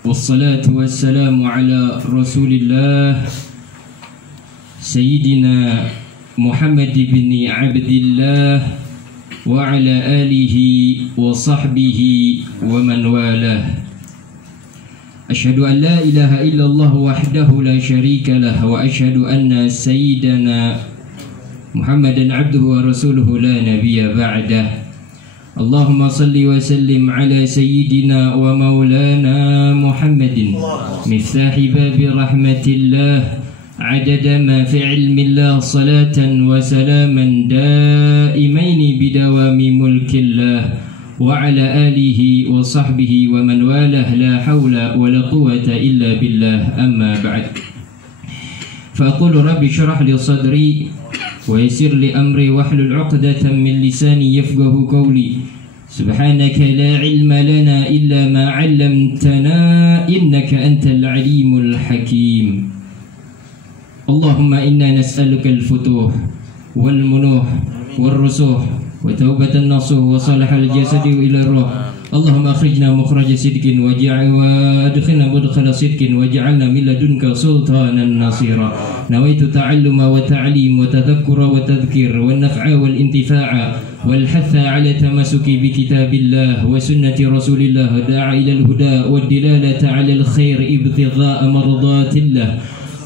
والصلاة والسلام على رسول الله سيدنا محمد بن عبد الله وعلى آله وصحبه ومن والاه. أشهد أن لا إله إلا الله وحده لا شريك له وأشهد أن سيدنا محمدا عبده ورسوله لا نبي بعده. اللهم صل وسلم على سيدنا ومولانا محمد مفتاح باب رحمة الله عدد ما في علم الله صلاة وسلاما دائمين بدوام ملك الله وعلى آله وصحبه ومن والاه لا حول ولا قوة إلا بالله. أما بعد فأقول رب اشرح لي صدري ويسر لي أمري واحلل عقدة من لساني يفقه قولي. سبحانك لا علم لنا إلا ما علمتنا إنك أنت العليم الحكيم. اللهم إنا نسألك الفتوح والمنوح والرسوح وتوبة النصوح وصالح الجسد إلى الروح. اللهم أخرجنا مخرج صدق وادخلنا مدخل صدق واجعلنا من لدنك سلطانا نصيرا. نويت تعلم وتعليم وتذكر وتذكير والنفع والانتفاع والحث على تمسك بكتاب الله وسنة رسول الله داعي إلى الهدى والدلالة على الخير ابتغاء مرضات الله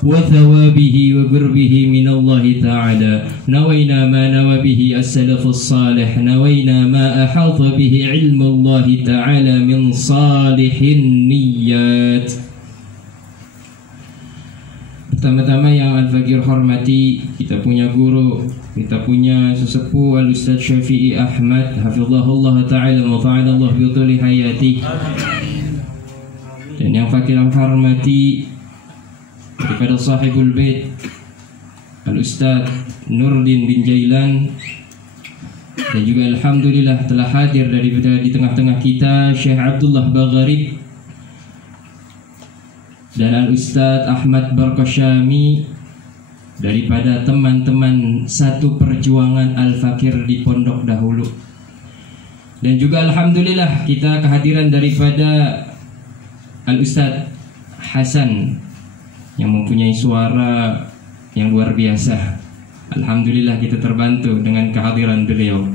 وثوابه وقربه من الله تعالى. نوينا ما نوى به السلف الصالح، نوينا ما أحاط به علم الله تعالى من صالح النيات. Pertama-tama yang Al-Fakir hormati, kita punya guru, kita punya sesepuh Al-Ustaz Syafi'i Ahmad hafizahullah ta'ala wa ta'ala Allah biutuli hayati. Dan yang Fakir hormati daripada sahibul bait Al-Ustaz Nurdin bin Jailan, dan juga alhamdulillah telah hadir daripada di tengah-tengah kita Syekh Abdullah Bagharib dan Al-Ustaz Ahmad Barkasyami daripada teman-teman satu perjuangan Al-Fakir di Pondok Dahulu. Dan juga alhamdulillah kita kehadiran daripada Al-Ustaz Hasan yang mempunyai suara yang luar biasa. Alhamdulillah kita terbantu dengan kehadiran beliau.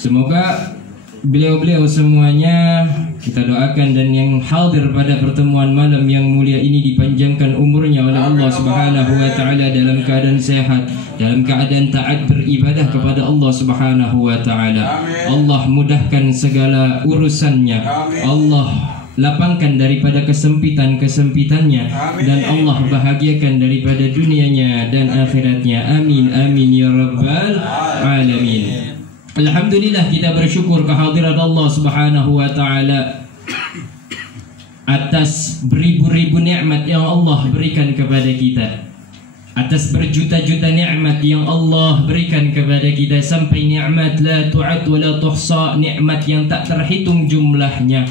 Semoga beliau-beliau semuanya kita doakan dan yang hadir pada pertemuan malam yang mulia ini dipanjangkan umurnya oleh Allah Subhanahu wa taala dalam keadaan sehat, dalam keadaan taat beribadah kepada Allah Subhanahu wa taala. Allah mudahkan segala urusannya. Allah lapangkan daripada kesempitan-kesempitannya, dan Allah bahagiakan daripada dunianya dan akhiratnya. Amin amin ya rabbal alamin. Alhamdulillah kita bersyukur kehadiran Allah Subhanahu wa taala atas beribu-ribu nikmat yang Allah berikan kepada kita, atas berjuta-juta nikmat yang Allah berikan kepada kita, sampai nikmat la tu'ad wa la tuhsa, nikmat yang tak terhitung jumlahnya.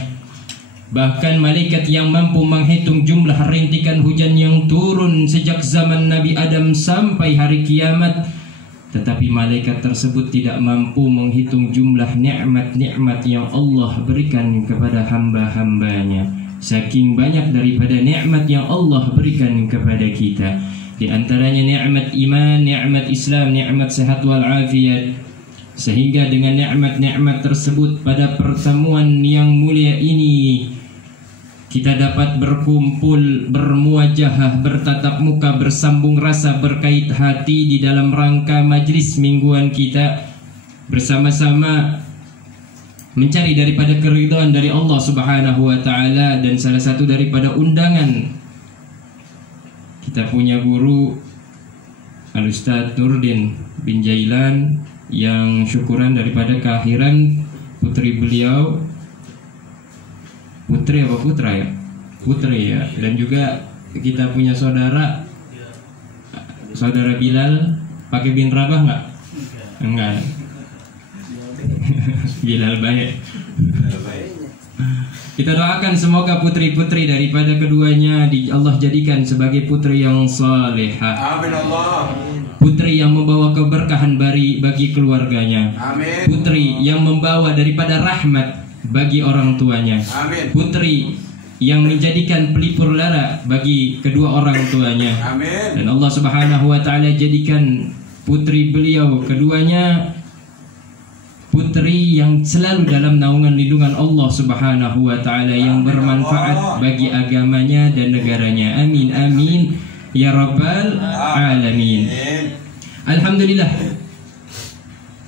Bahkan malaikat yang mampu menghitung jumlah rintikan hujan yang turun sejak zaman Nabi Adam sampai hari kiamat, tetapi malaikat tersebut tidak mampu menghitung jumlah nikmat-nikmat yang Allah berikan kepada hamba-hambanya. Saking banyak daripada nikmat yang Allah berikan kepada kita, di antaranya nikmat iman, nikmat Islam, nikmat sehat wal afiat. Sehingga dengan nikmat-nikmat tersebut pada pertemuan yang mulia ini kita dapat berkumpul, bermuajahah, bertatap muka, bersambung rasa, berkait hati di dalam rangka majlis mingguan kita, bersama-sama mencari daripada keridhaan dari Allah Subhanahu wa taala. Dan salah satu daripada undangan kita punya guru Al-Ustaz Nurdin bin Jailan, yang syukuran daripada kelahiran putri beliau, putri apa putra ya? Putri ya. Dan juga kita punya saudara Bilal, pakai bin Rabah nggak? Enggak. Bilal baik. Kita doakan semoga putri-putri daripada keduanya Allah jadikan sebagai putri yang salehah. Amin Allah. Putri yang membawa keberkahan bagi keluarganya. Amin. Putri yang membawa daripada rahmat bagi orang tuanya. Amin. Putri yang menjadikan pelipur lara bagi kedua orang tuanya. Amin. Dan Allah Subhanahu wa taala jadikan putri beliau keduanya putri yang selalu dalam naungan lindungan Allah Subhanahu wa taala, yang bermanfaat bagi agamanya dan negaranya. Amin amin ya rabbal alamin. Alhamdulillah,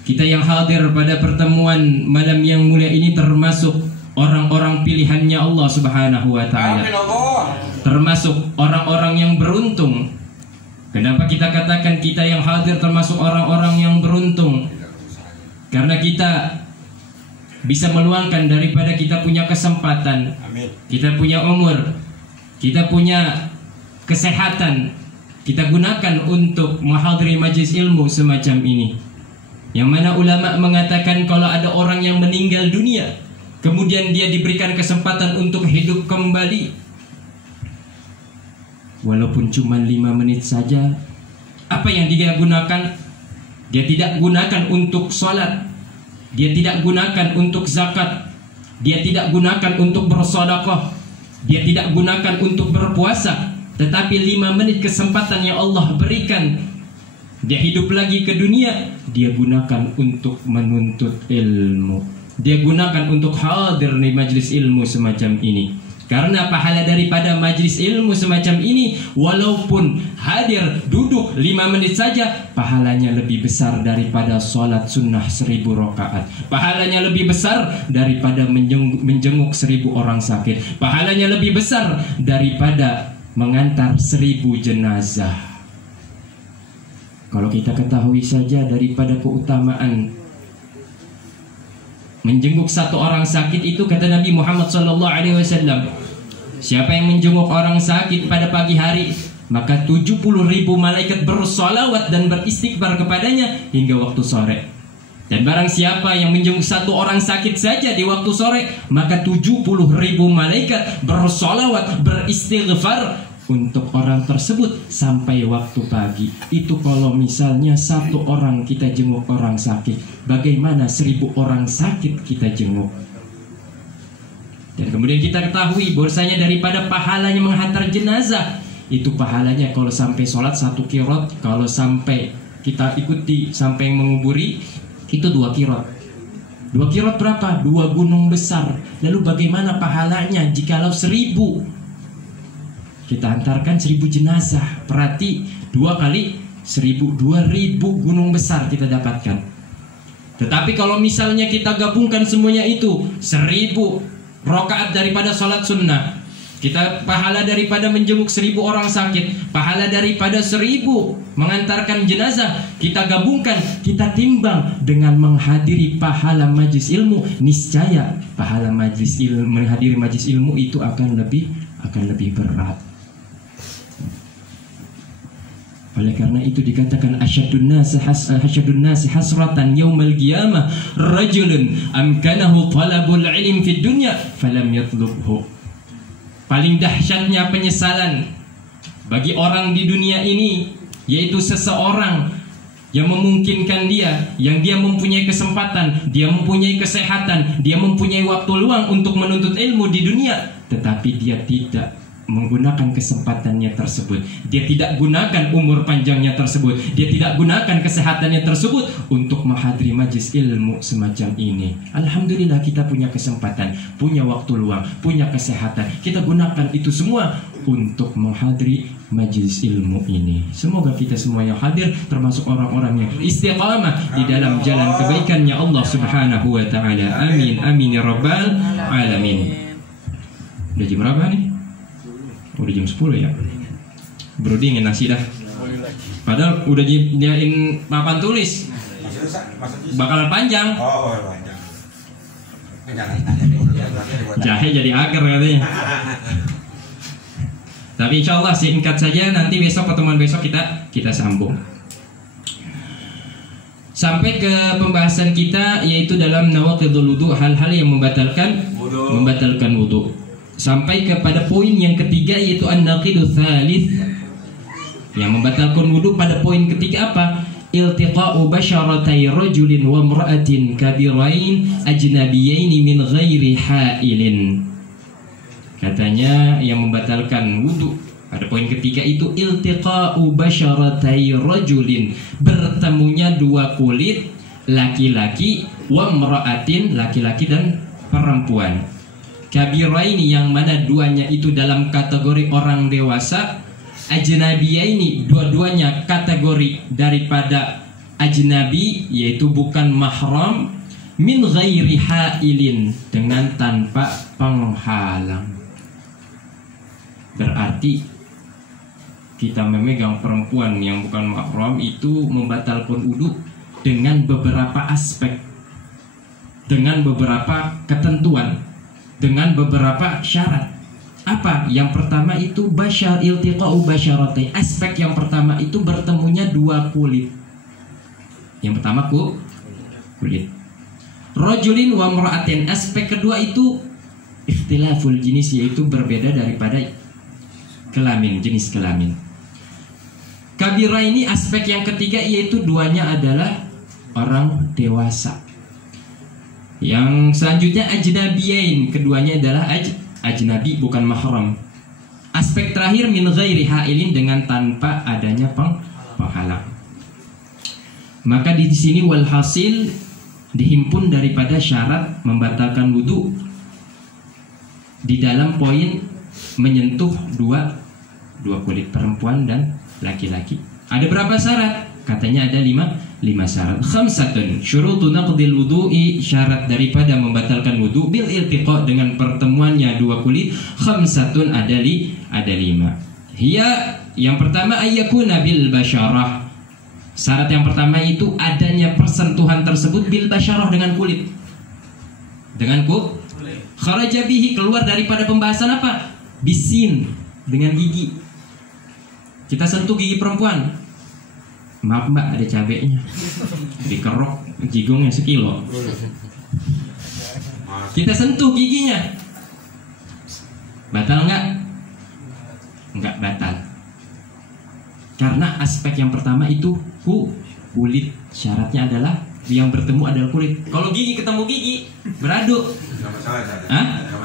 kita yang hadir pada pertemuan malam yang mulia ini termasuk orang-orang pilihannya Allah Subhanahu wa taala. Termasuk orang-orang yang beruntung. Kenapa kita katakan kita yang hadir termasuk orang-orang yang beruntung? Karena kita bisa meluangkan daripada kita punya kesempatan, kita punya umur, kita punya kesehatan, kita gunakan untuk menghadiri majelis ilmu semacam ini. Yang mana ulama mengatakan kalau ada orang yang meninggal dunia, kemudian dia diberikan kesempatan untuk hidup kembali, walaupun cuma 5 menit saja, apa yang dia gunakan? Dia tidak gunakan untuk sholat, dia tidak gunakan untuk zakat, dia tidak gunakan untuk bersedekah, dia tidak gunakan untuk berpuasa, tetapi 5 menit kesempatan yang Allah berikan, dia hidup lagi ke dunia, dia gunakan untuk menuntut ilmu, dia gunakan untuk hadir di majelis ilmu semacam ini. Karena pahala daripada majelis ilmu semacam ini, walaupun hadir duduk 5 menit saja, pahalanya lebih besar daripada sholat sunnah 1000 rakaat. Pahalanya lebih besar daripada menjenguk 1000 orang sakit. Pahalanya lebih besar daripada mengantar 1000 jenazah. Kalau kita ketahui saja daripada keutamaan menjenguk satu orang sakit itu, kata Nabi Muhammad SAW, siapa yang menjenguk orang sakit pada pagi hari, maka 70.000 malaikat bersolawat dan beristighfar kepadanya hingga waktu sore. Dan barang siapa yang menjenguk satu orang sakit saja di waktu sore, maka 70.000 malaikat bersolawat beristighfar untuk orang tersebut sampai waktu pagi. Itu kalau misalnya satu orang kita jenguk orang sakit, bagaimana 1000 orang sakit kita jenguk? Dan kemudian kita ketahui bahwasanya daripada pahalanya menghantar jenazah, itu pahalanya kalau sampai sholat 1 qiraat, kalau sampai kita ikuti sampai menguburi itu 2 qiraat. 2 qiraat berapa? 2 gunung besar. Lalu bagaimana pahalanya jikalau 1000 kita antarkan 1000 jenazah? Berarti 2 kali 1000, 2000 gunung besar kita dapatkan. Tetapi kalau misalnya kita gabungkan semuanya itu, 1000 rakaat daripada sholat sunnah, kita pahala daripada menjenguk 1000 orang sakit, pahala daripada 1000 mengantarkan jenazah, kita gabungkan, kita timbang dengan menghadiri pahala majlis ilmu, niscaya pahala majlis ilmu, menghadiri majlis ilmu itu akan lebih berat. Oleh karena itu dikatakan asyadun nasi hasratan yaumal qiyamah rajulun amkanahu talabul ilm fid dunya falam yatlubhu. Paling dahsyatnya penyesalan bagi orang di dunia ini yaitu seseorang yang memungkinkan dia, yang dia mempunyai kesempatan, dia mempunyai kesehatan, dia mempunyai waktu luang untuk menuntut ilmu di dunia, tetapi dia tidak menggunakan kesempatannya tersebut. Dia tidak gunakan umur panjangnya tersebut, dia tidak gunakan kesehatannya tersebut untuk menghadiri majlis ilmu semacam ini. Alhamdulillah kita punya kesempatan, punya waktu luang, punya kesehatan. Kita gunakan itu semua untuk menghadiri majlis ilmu ini. Semoga kita semua yang hadir termasuk orang-orang yang istiqamah di dalam jalan kebaikannya Allah Subhanahu wa taala. Amin amin ya rabbal alamin. Udah jam berapa nih? Udah jam 10 ya. Bro dingin nasi dah. Padahal udah nyediain papan tulis. Bakalan panjang. Oh, panjang. Jahe jadi agar katanya. Tapi insya Allah singkat saja, nanti besok pertemuan besok kita sambung. Sampai ke pembahasan kita yaitu dalam nawaqidul wudu, hal-hal yang membatalkan wudu. Sampai kepada poin yang ketiga yaitu an-naqidu tsalits, yang membatalkan wudu pada poin ketiga apa? Iltiqa'u basyaratai rajulin wa imra'atin kabirain ajnabiyain min ghairi ha'ilin. Katanya yang membatalkan wudu pada poin ketiga itu iltiqa'u basyaratai rajulin, bertemunya dua kulit laki-laki, wa mra'atin, laki-laki dan perempuan. Kabiraini, yang mana duanya itu dalam kategori orang dewasa, ajnabiyaini, dua-duanya kategori daripada ajnabi, yaitu bukan mahram, min ghairi hailin, dengan tanpa penghalang. Berarti kita memegang perempuan yang bukan mahram itu membatalkan wudu dengan beberapa aspek, dengan beberapa ketentuan, dengan beberapa syarat. Apa? Yang pertama itu iltiqa'u basyaratai. Aspek yang pertama itu bertemunya dua kulit. Yang pertama kulit. Rajulin wa mra'atin. Aspek kedua itu ikhtilaful jenis, yaitu berbeda daripada kelamin, jenis kelamin. Kabira ini aspek yang ketiga, yaitu duanya adalah orang dewasa. Yang selanjutnya ajnabiyain, keduanya adalah ajnabi, bukan mahram. Aspek terakhir min ghairi hailin, dengan tanpa adanya penghalang. Maka di sini walhasil dihimpun daripada syarat membatalkan wudu di dalam poin menyentuh dua kulit, perempuan dan laki-laki. Ada berapa syarat? Katanya ada lima syarat. Khamsatun syurutu naqdil wudu'i, syarat daripada membatalkan wudu bil iltiqa, dengan pertemuannya dua kulit. Khamsatun, ada lima. Hiya, yang pertama ayyakuna bil basyarah. Syarat yang pertama itu adanya persentuhan tersebut bil basyarah, dengan kulit. Dengan kulit. Kharaja bihi, keluar daripada pembahasan apa? Bisin, dengan gigi. Kita sentuh gigi perempuan, maaf mbak, ada cabenya, dikerok jigongnya sekilo. Kita sentuh giginya, batal nggak? Nggak batal. Karena aspek yang pertama itu kulit. Syaratnya adalah yang bertemu adalah kulit. Kalau gigi ketemu gigi beradu,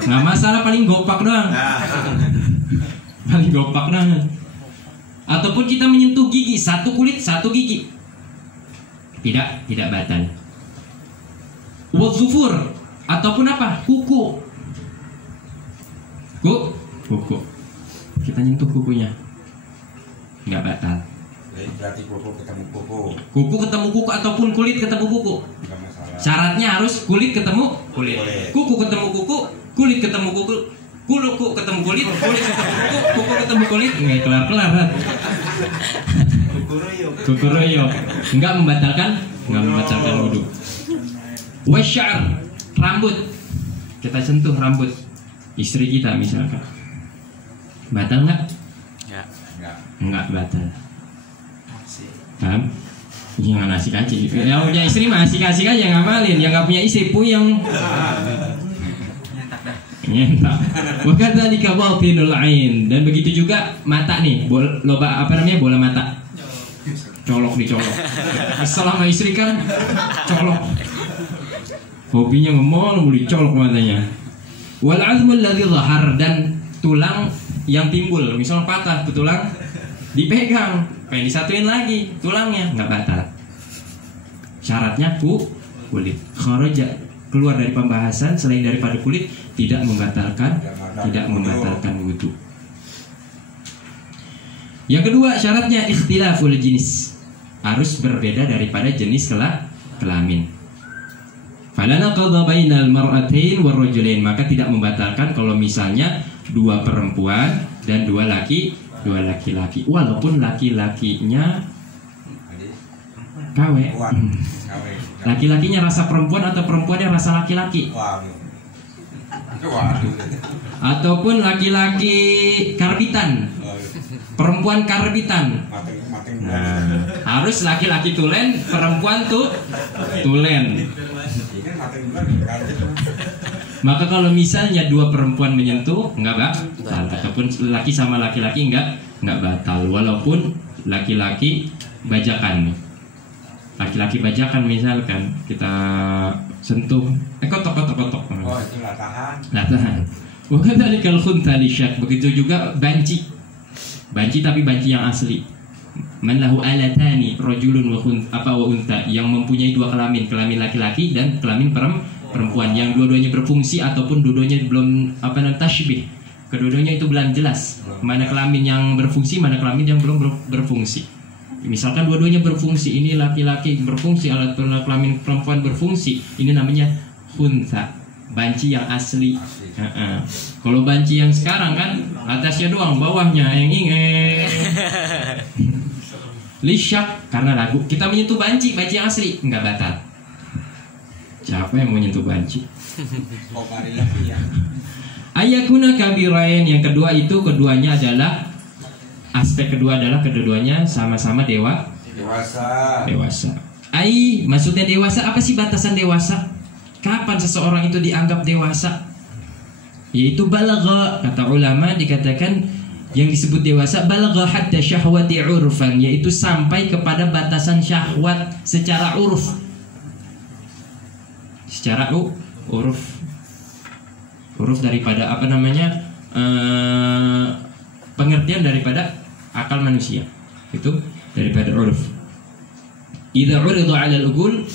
nggak masalah, paling gopak doang. Paling gopak doang. Ataupun kita menyentuh gigi, satu kulit satu gigi, tidak batal. Wadzufur, ataupun apa? Kuku. Kita nyentuh kukunya, nggak batal. Berarti kuku ketemu kuku. Kuku ketemu kuku ataupun kulit ketemu kuku. Syaratnya harus kulit ketemu kulit. Kuku ketemu kuku, kulit ketemu kuku. Kuku ketemu kulit, kulit ketemu kuku, kuku ketemu kulit, nggak kelar-kelar kan? Kuku royok, nggak membatalkan wudu. Wasyar, rambut, kita sentuh rambut istri kita misalkan, batal nggak? Nggak batal. Paham? Jangan asik aja. Yang punya istri mah asik-asik aja ngamalin, yang nggak punya istri puyeng. Nyentak. Wakadzalika batinul ain, dan begitu juga mata nih, bola mata. Dicolok. Selama istri kan colok. Hobinya ngomong mau dicolok matanya. Wal azmul ladzi dhahar, dan tulang yang timbul, misal patah tuh tulang dipegang, pengen disatuin lagi tulangnya, nggak batal. Syaratnya kulit. Kharaja, keluar dari pembahasan selain daripada kulit, tidak membatalkan wudu. Yang kedua syaratnya ikhtilaful jenis, harus berbeda daripada jenis kelamin. Fala naqadha bainal mar'atain warrajulain, maka tidak membatalkan kalau misalnya dua perempuan dan dua laki-laki, walaupun laki-lakinya KW. Laki-lakinya rasa perempuan atau perempuannya rasa laki-laki. Ataupun laki-laki karbitan, perempuan karbitan. Nah, harus laki-laki tulen, perempuan tulen. Maka kalau misalnya dua perempuan menyentuh, nggak batal. Ataupun laki sama laki-laki nggak batal, walaupun laki-laki bajakan. Laki-laki bajakan misalkan kita sentuh, kotok. Oh, itu latahan. Wa kadzalikal khuntha lisyak. Begitu juga banci. Banci tapi banci yang asli. Man lahu alatani rajulun wa untha, yang mempunyai dua kelamin, kelamin laki-laki dan kelamin perempuan, yang dua-duanya berfungsi ataupun dua-duanya belum tasybih. Kedua-duanya itu belum jelas mana kelamin yang berfungsi, mana kelamin yang belum berfungsi. Misalkan dua-duanya berfungsi, ini laki-laki berfungsi, alat kelamin perempuan berfungsi, ini namanya khuntha, banci yang asli. Kalau banci yang sekarang kan atasnya doang, bawahnya yang lisyak karena ragu. Kita menyentuh banci yang asli nggak batal. Siapa yang menyentuh banci? Ayakuna kabirain, yang kedua itu keduanya adalah aspek kedua adalah keduanya sama-sama dewasa. Maksudnya dewasa, apa sih batasan dewasa? Kapan seseorang itu dianggap dewasa? Yaitu balagha, kata ulama dikatakan yang disebut dewasa balagha hatta syahwati urfan, yaitu sampai kepada batasan syahwat secara uruf. Secara uruf daripada pengertian daripada akal manusia, itu daripada uruf. Idza urida 'ala al-uqul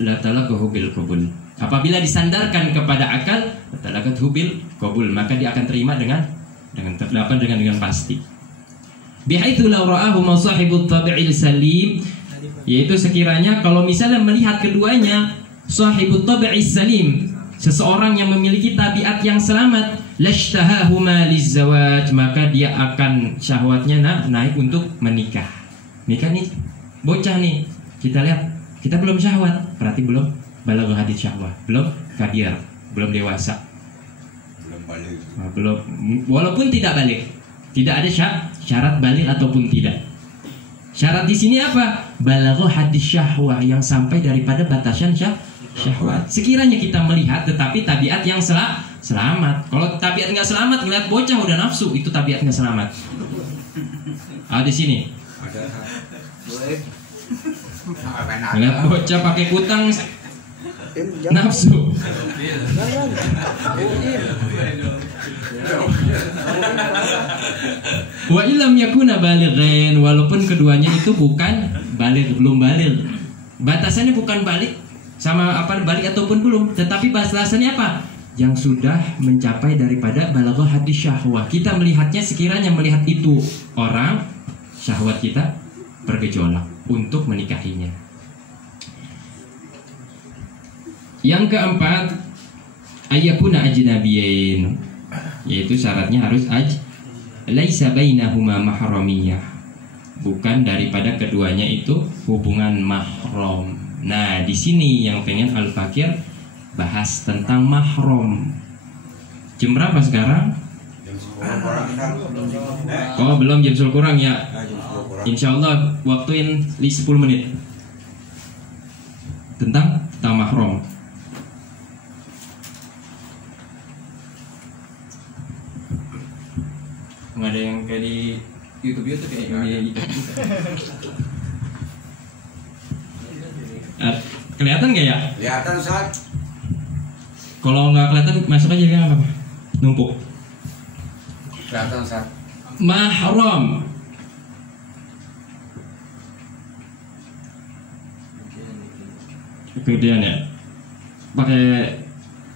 la talaqahu bil qabul. Apabila disandarkan kepada akal, talaqathu bil qabul, maka dia akan terima dengan pasti. Bihaitsu law ra'ahu masahibut tabi'il salim, yaitu sekiranya kalau misalnya melihat keduanya sahibut tabi'is salim, seseorang yang memiliki tabiat yang selamat, lashtahahuma lizawaj, maka dia akan syahwatnya naik untuk menikah. Nikah nih, bocah nih, kita lihat, kita belum syahwat, berarti belum balagh hadid syahwat, belum kabir, belum dewasa, belum, walaupun tidak balik, tidak ada syarat balik ataupun tidak. Syarat di sini apa? Balagh hadid syahwat, yang sampai daripada batasan syahwat. Sekiranya kita melihat tetapi tabiat yang selamat. Kalau tabiat nggak selamat, ngeliat bocah udah nafsu, itu tabiat nggak selamat. Di sini. Ngeliat bocah pakai kutang, nafsu. Wa illam yakuna balighain, walaupun keduanya itu bukan baligh, belum baligh. Batasannya bukan balik sama balik ataupun belum, tetapi batasannya apa? Yang sudah mencapai daripada balagh hadis syahwat. Kita melihatnya, sekiranya melihat itu orang, syahwat kita bergejolak untuk menikahinya. Yang keempat, ayyakuna ajnabiyin, yaitu syaratnya harus laisa bainahuma mahramiyah, bukan daripada keduanya itu hubungan mahram. Nah, di sini yang pengen Al-Fakir bahas tentang mahram. Jam berapa sekarang? Oh, belum, jam 10 kurang ya. Insya Allah waktuin 10 menit tentang mahram. Nggak ada yang kayak di YouTube kayak di kelihatan nggak ya? Kelihatan, Ustaz. Kalau nggak kelihatan masuk aja kan apa? Numpuk. Kelihatan, Ustaz. Mahram. Kemudian ya, pakai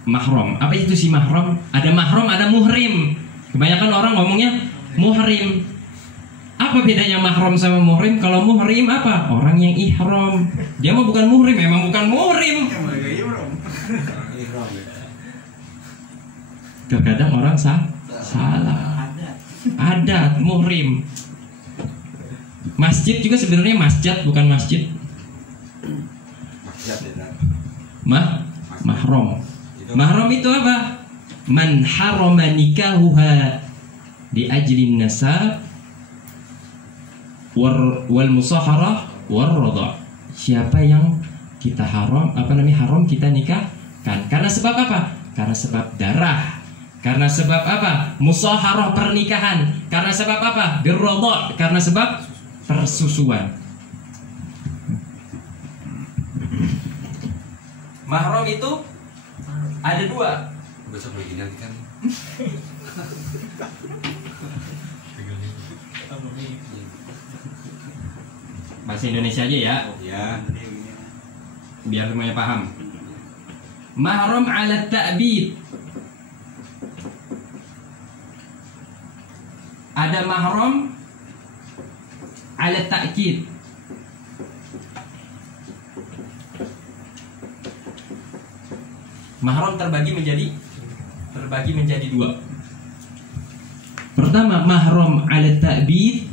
mahram. Apa itu sih mahram? Ada mahram, ada muhrim. Kebanyakan orang ngomongnya muhrim. Apa bedanya mahram sama muhrim? Kalau muhrim apa? Orang yang ihram. Dia mah bukan muhrim, emang bukan muhrim. Terkadang orang salah. Adat muhrim. Masjid juga sebenarnya masjid, bukan masjid. Mahram. Mahram itu apa? Man harama nikahuha di ajlin nasab wal musaharah war radha. Siapa yang kita haram kita nikahkan karena sebab apa? Karena sebab darah. Karena sebab apa? Musaharah, pernikahan. Karena sebab apa? Birradha, karena sebab persusuan. Mahram itu ada dua. Besok begini nanti kan. Bahasa Indonesia aja ya, Ya. biar semuanya paham. Mahram ala ta'bid. Ada mahram ala ta'kid. Mahram terbagi menjadi dua. Pertama mahram ala ta'bid,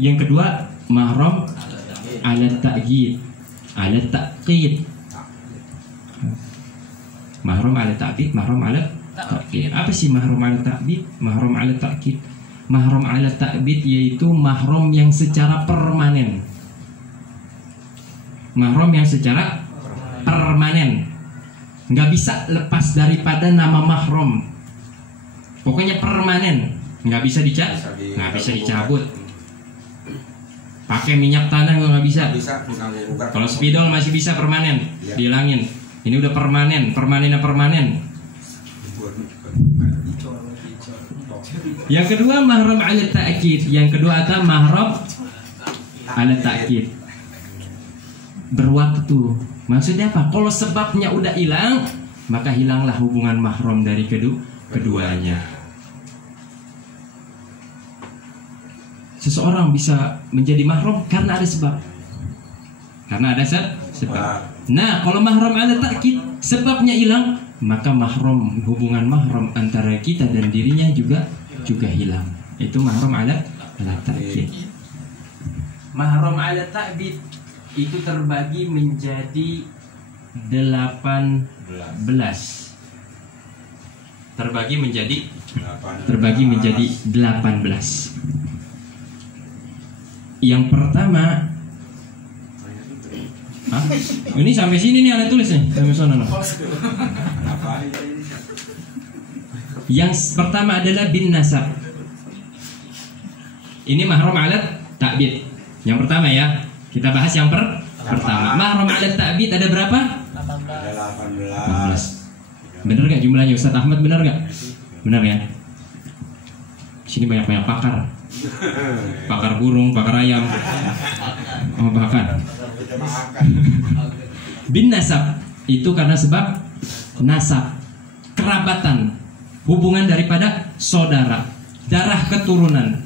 yang kedua mahram ala ta'kid, ala ta'kid. Mahram ala ta'bid, mahram ala ta'kid. Apa sih mahram ala ta'bid, mahram ala ta'kid? Mahram ala ta'bid yaitu mahram yang secara permanen. Mahram yang secara permanen, nggak bisa lepas daripada nama mahram. Pokoknya permanen, nggak bisa dicabut. Pakai minyak tanah nggak bisa. Kalau spidol masih bisa permanen, dihilangin. Ini udah permanen. Yang kedua mahram ala ta'kid. Yang kedua ada mahram ala ta'kid. Berwaktu. Maksudnya apa? Kalau sebabnya udah hilang, maka hilanglah hubungan mahram dari keduanya. Seseorang bisa menjadi mahram karena ada sebab. Sebab. Nah, kalau mahram ala ta'kid, sebabnya hilang, maka mahram, hubungan mahram antara kita dan dirinya juga hilang. Itu mahram ala ta'kid. Mahram ala ta'bid itu terbagi menjadi 18. Terbagi menjadi 18. Yang pertama, ini sampai sini nih ada tulis nih, sampai sana. Yang pertama adalah bin nasab. Ini mahram ala ta'bid. Yang pertama ya, kita bahas yang pertama. Mahram ala ta'bid ada berapa? 18. Bener gak jumlahnya Ustaz Ahmad, bener gak? Bener ya. Sini banyak pakar. Pakar burung, pakar ayam. Oh, bahkan bin nasab itu karena sebab nasab, kerabatan, hubungan daripada saudara, darah keturunan.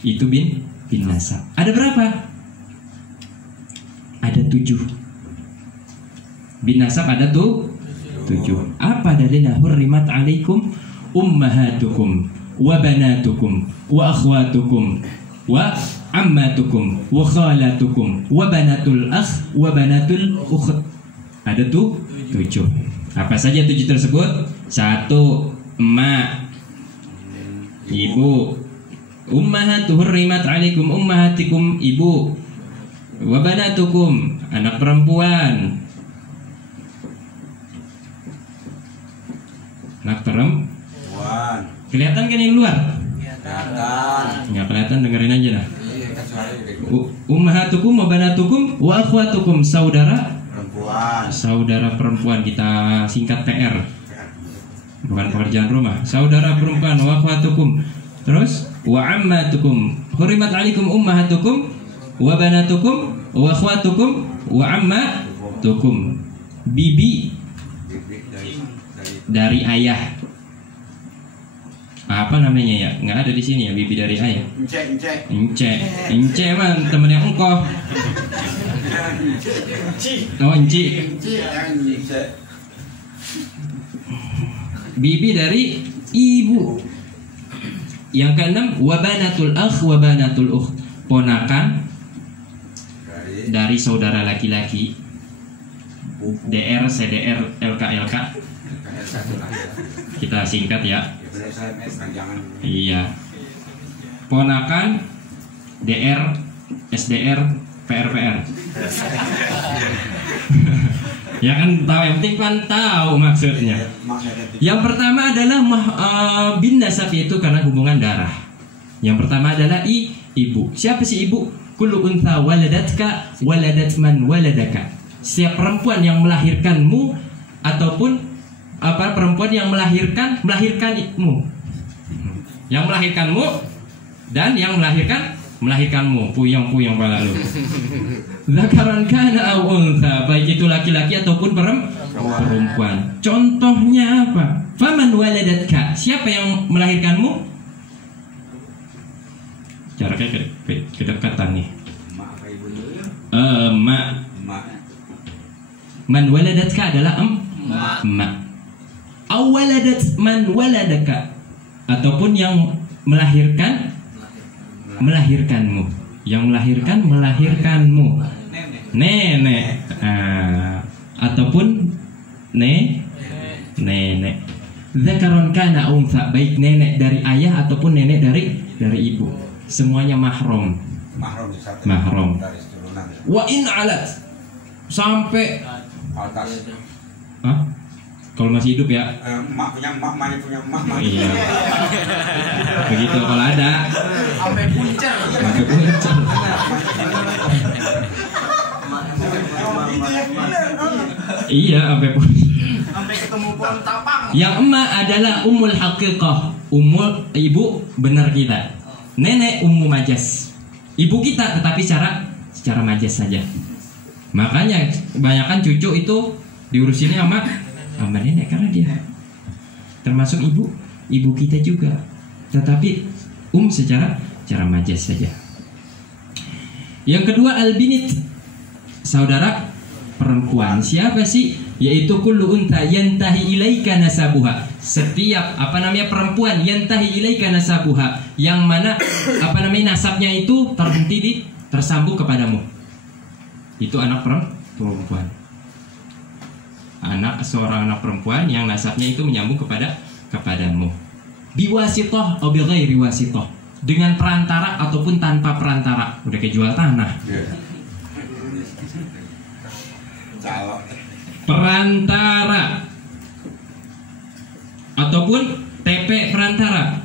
Itu bin nasab. Ada berapa? Ada 7. Bin nasab ada 7. Apa dalilnya? Hurrimat alaikum ummahatukum wa banatukum wa akhwatukum wa ammatukum wa khalatukum wa banatul akh wa banatul ukht. Ada 7. Apa saja 7 tersebut? 1. Emak, ibu. Ummahatu hurrimat alaikum ummahatikum, ibu. Wa banatukum, anak perempuan. Anak perempuan. Kelihatan kan yang luar? Kelihatan. Nggak kelihatan, dengerin aja dah. Ummahatukum wa banatukum wa akhwatukum, saudara perempuan, kita singkat PR, bukan pekerjaan rumah. Saudara perempuan, wa akhwatukum. Terus wa ammatukum hurimat alaikum ummahatukum wa banatukum wa akhwatukum wa ammatukum. Bibi dari ayah. Apa namanya ya? Nggak ada di sini ya, bibi dari ayah. Ence mah temennya engkau. Oh, enci. Bibi dari ibu. Yang keenam, wabanatul akh wabanatul ukht, ponakan dari saudara laki-laki. DR, CDR, LK. Kita singkat ya. Iya. Ponakan, DR, SDR, PR. Ya kan tahu, yang penting kan tahu maksudnya. Yang pertama adalah bin nasab, itu karena hubungan darah. Yang pertama adalah ibu. Siapa sih ibu? Kullu untha waladatka waladat man waladaka. Setiap perempuan yang melahirkanmu ataupun apa perempuan yang melahirkanmu, yang melahirkanmu dan yang melahirkanmu, puyeng pala lu. Zakaran kana aw untha, baik itu laki-laki ataupun perempuan. Contohnya apa? Faman waladatka, siapa yang melahirkanmu? Jaraknya kedekatan nih. Mak apa ibu dulu? Mak. Mak. Man waladatka adalah emak. Aw waladat man waladaka, ataupun yang melahirkanmu, yang melahirkanmu, nenek, ataupun nenek. Zakaron kana untha, baik nenek dari ayah ataupun nenek dari ibu, semuanya mahram. Mahram. Dari turunan. Wa in alat, sampai Atas. kalau masih hidup ya. Mak punya mak, mak punya mak. Iya. Begitu kalau ada. Sampai puncak. Iya, Sampai ketemu pohon tapang. Yang emak adalah umul haqiqah, ibu benar kita. Nenek ummu majas, ibu kita tetapi secara majas saja. Makanya kebanyakan cucu itu diurusinnya sama nenek karena dia termasuk ibu kita juga, tetapi secara majas saja. Yang kedua albinit, saudara perempuan. Siapa sih? Yaitu kullu unta yantahi ilaika nasabuha. Setiap perempuan yantahi ilaika nasabuha, yang mana nasabnya itu tersambung kepadamu. Itu anak perempuan. Seorang anak perempuan yang nasabnya itu menyambung kepadamu. Biwasitoh atau bighairi wasitoh, dengan perantara ataupun tanpa perantara. Udah kayak jual tanah. Perantara ataupun TP perantara.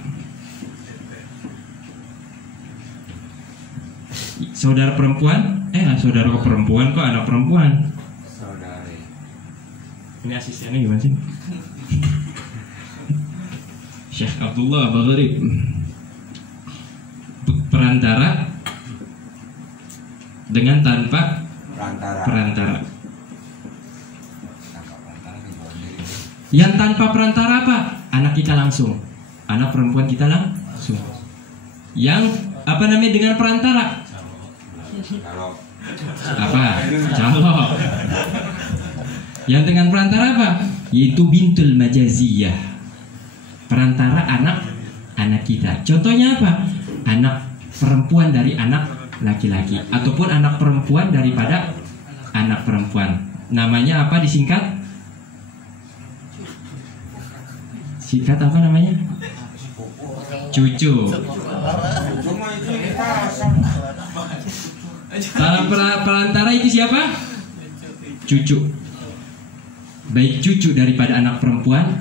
Saudara perempuan, saudara perempuan kok anak perempuan. Saudari. Ini asistennya gimana sih? Syekh Abdullah Bagharib. Perantara dengan tanpa perantara. Yang tanpa perantara apa? Anak kita langsung, anak perempuan kita langsung. Yang dengan perantara? Calok. Yang dengan perantara apa? Yaitu bintul majaziyah, perantara anak kita. Contohnya apa? Anak perempuan dari anak laki-laki, ataupun anak perempuan daripada anak perempuan. Namanya apa disingkat? Singkat apa namanya? Cucu. Perantara itu siapa? Cucu. Baik cucu daripada anak perempuan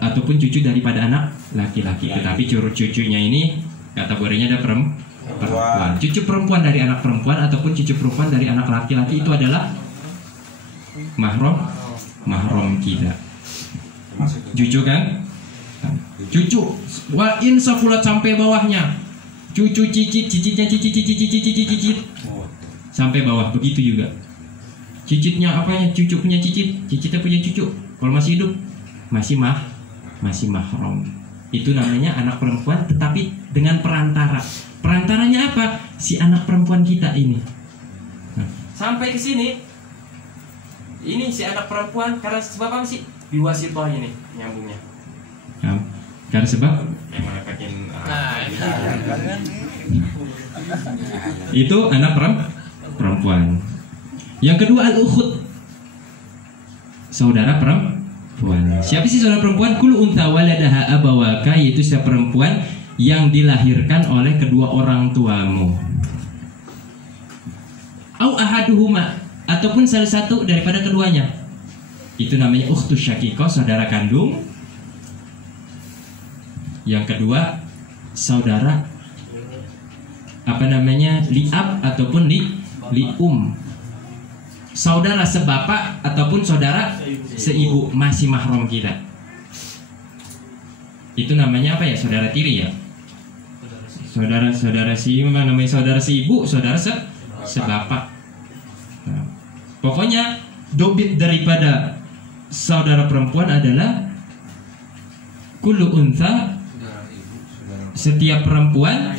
ataupun cucu daripada anak laki-laki. Tetapi cucunya ini kategorinya ada perempuan. Cucu perempuan dari anak perempuan ataupun cucu perempuan dari anak laki-laki itu adalah mahram kita. Cucu kan? Cucu. Wa in safulat sampai bawahnya. Cucu cicitnya cicit sampai bawah, begitu juga. Cicitnya apanya? Cucu punya cicitnya punya cucu. Kalau masih hidup masih mahram. Itu namanya anak perempuan tetapi dengan perantara. Perantaranya apa? Si anak perempuan kita ini. Sampai ke sini. Ini si anak perempuan karena sebab apa sih? Biwasitoh ini nyambungnya. Karena sebab itu anak perempuan. Yang kedua al-ukhud, saudara perempuan. Siapa sih saudara perempuan? Kullu untha waladaha abawaka, yaitu setiap perempuan yang dilahirkan oleh kedua orang tuamu. Au ahaduhuma, ataupun salah satu daripada keduanya. Itu namanya ukhtus syaqiqah, saudara kandung. Yang kedua saudara li'ab ataupun li'um, saudara sebapak ataupun saudara seibu masih mahram kita. Itu namanya apa ya? Saudara tiri ya. Saudara si namanya saudara seibu, saudara sebapak. Nah, pokoknya dobit daripada saudara perempuan adalah kullu untha, setiap perempuan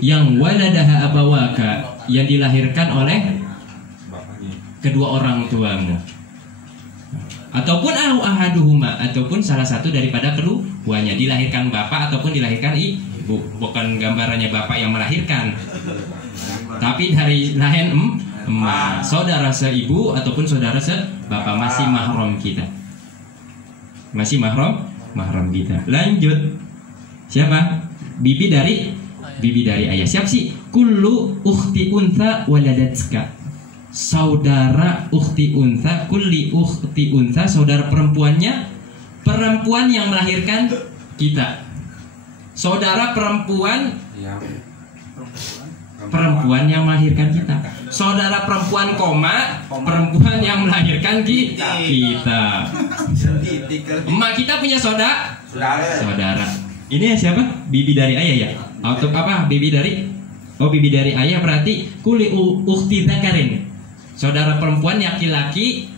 yang waladaha abawaka, yang dilahirkan oleh kedua orang tuamu, ataupun ahaduhuma, ataupun salah satu daripada keduanya, dilahirkan bapak ataupun dilahirkan ibu. Bukan gambarannya bapak yang melahirkan, tapi dari lain emak, saudara seibu ataupun saudara sebapak masih mahram kita, masih mahram kita. Lanjut, siapa? Bibi dari ayah. Siapa sih? Kullu ukhti untha waladatka, saudara ukhti untha, kulli ukhti untha, saudara perempuannya, perempuan yang melahirkan kita. Saudara perempuan yang melahirkan kita. Saudara perempuan koma, perempuan yang melahirkan kita. Emak kita punya saudara. Ini siapa? Bibi dari ayah ya? Atau apa? Bibi dari ayah berarti kuli ukhti dzakarin, saudara perempuan laki-laki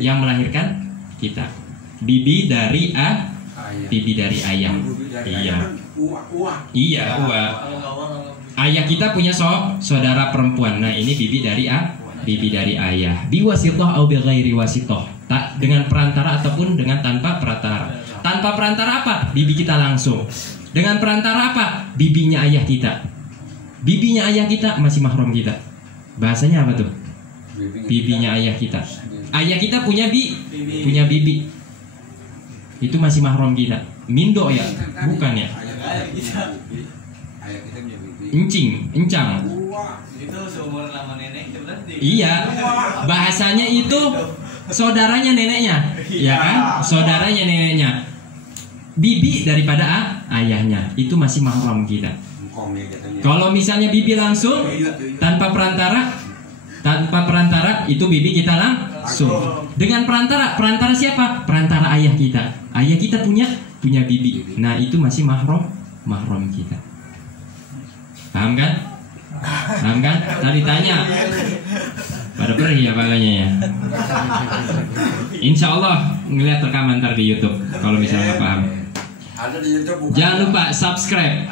yang melahirkan kita. Bibi dari ayah. Iya, ayah kita punya saudara perempuan. Nah, ini bibi dari ayah. Biwasithah au bighairi wasithah. Tak dengan perantara ataupun dengan tanpa perantara. Tanpa perantara apa? Bibi kita langsung. Dengan perantara apa? Bibinya ayah kita. Bibinya ayah kita masih mahram kita. Bahasanya apa tuh? Bibinya ayah kita. Ayah kita punya bibi. Itu masih mahram kita. Mindo ya? Bukan ya? Encang. Itu seumur lama nenek berarti. Iya. Bahasanya itu saudaranya neneknya, ya kan? Saudaranya neneknya. Bibi daripada ayahnya, itu masih mahram kita. Kalau misalnya bibi langsung tanpa perantara itu bibi kita langsung. Dengan perantara siapa? Perantara ayah kita. Ayah kita punya bibi. Nah, itu masih mahram kita. Paham kan? Tadi tanya. Pada pergi ya makanya ya. Insya Allah ngeliat rekaman ntar di YouTube kalau misalnya nggak paham. Jangan lupa subscribe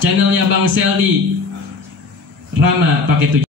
channelnya Bang Seldi Rama pakai 7.